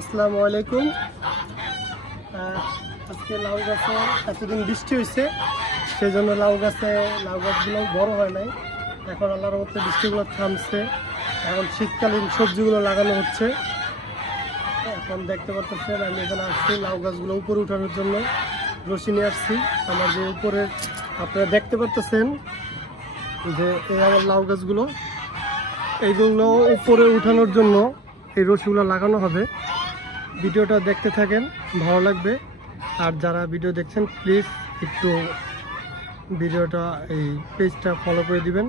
আসসালামু আলাইকুম। আজকে লাউ গাছে এতদিন বৃষ্টি হয়েছে সেই জন্য লাউ গাছে, লাউ গাছগুলো বড় হয় নাই। এখন আল্লাহর মধ্যে বৃষ্টিগুলো থামছে। এখন শীতকালীন সবজিগুলো লাগানো হচ্ছে। এখন দেখতে পাচ্ছেন আমি এখানে আসছি লাউ গাছগুলো উপরে উঠানোর জন্য। রশি নিয়ে আসছি। আমার যে উপরে, আপনারা দেখতে পাচ্ছেন যে এই আমার লাউ গাছগুলো, এইগুলো উপরে উঠানোর জন্য এই রশিগুলো লাগানো হবে। ভিডিওটা দেখতে থাকেন, ভালো লাগবে। আর যারা ভিডিও দেখছেন প্লিজ একটু ভিডিওটা এই পেজটা ফলো করে দিবেন।